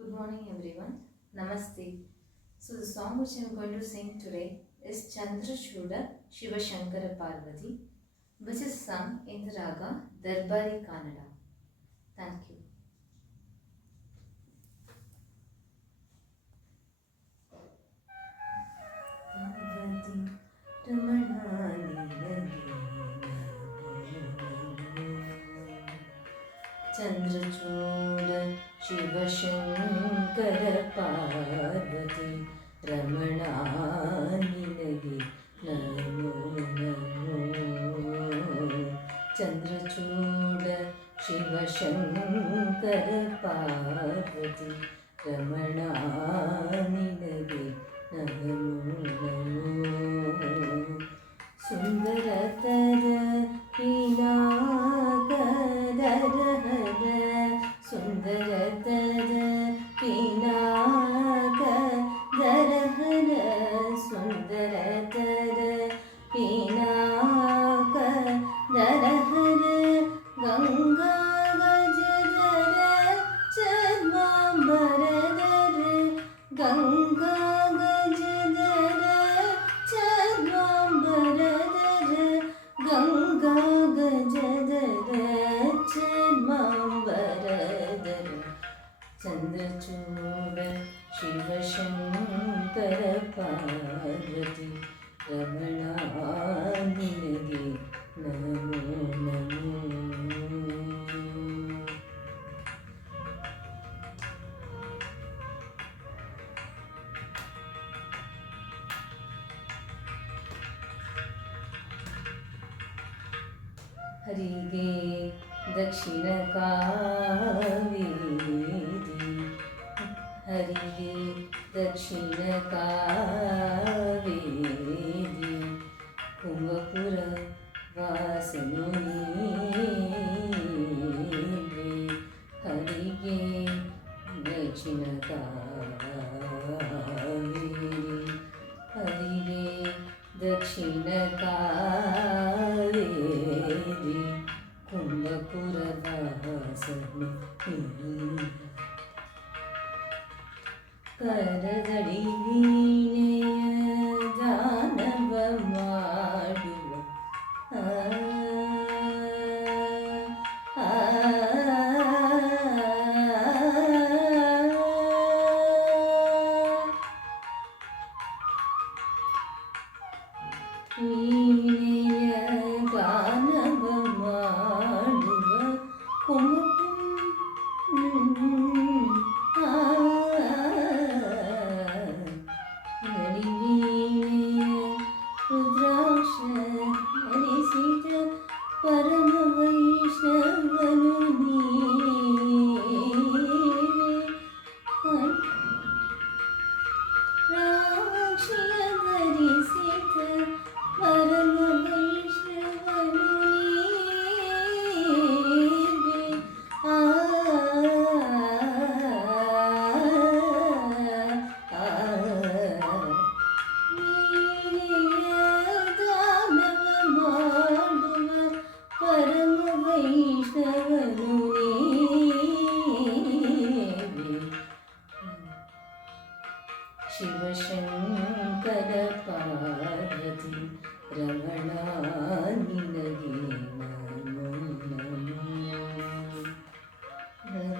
Good morning, everyone. Namaste. So, the song which I'm going to sing today is Chandrachuda Shiva Shankara Parvati, which is sung in the raga Darbari Kannada. Thank you. Chandrachud Shivshankar Parvati Ramana निनगे Namo Namo Chandrachud Shivshankar Parvati Ramana निनगे Namo Namo सुंदरतर सुंदरतर Pinaka दरहर सुंदरतर Pinaka दरहर Ganga गजधर चर्मांबरधर Ganga गजधर चर्मांबरधर Ganga गजधर चर्मांबरधर Chandrachud Shivshankar Parvati Ramana निनगे Namo Namo Harige ದಕ್ಷಿಣ ಕಾವೇರಿ ಹರಿಗೆ ದಕ್ಷಿಣ ಕಾವೇರಿ ಕುಂಭಪುರ ವಾಸನು ನೀವೇ ಹರಿಗೆ ದಕ್ಷಿಣ ಕಾವೇರಿ ಹರಿಗೆ ದಕ್ಷಿಣ ಕಾವೇರಿ ಕುಂಭಪುರದ ವಾಸನೆ ಕರದಡಿ ವೀಣೆಯ ಗಾನವ ಮಾಡುವ ವೀಣೆಯ ಗಾನವ ಮಾಡುವ ರುದ್ರಾಕ್ಷ ಹರಿಸಿದ ಪರಮ ವೈಷ್ಣವನು ರಾಕ್ಷಿಯ ಧರಿಸಿದ ಪರಮ ವೈಷ್ಣವನು ಪರಮ ವೈಷ್ಣವನು ಶಿವಶಂಕರ ಪಾರ್ವತಿ ರಮಣ ನಿನಗೆ ನಮೋ ನಮೋ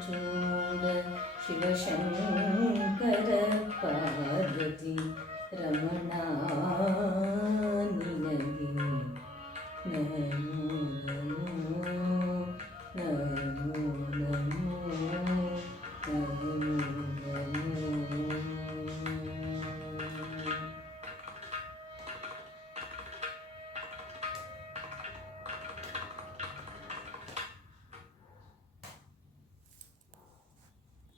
ಚೂಡ ಶಿವಶಂಕರ ಪಾರ್ವತಿ ರಮಣ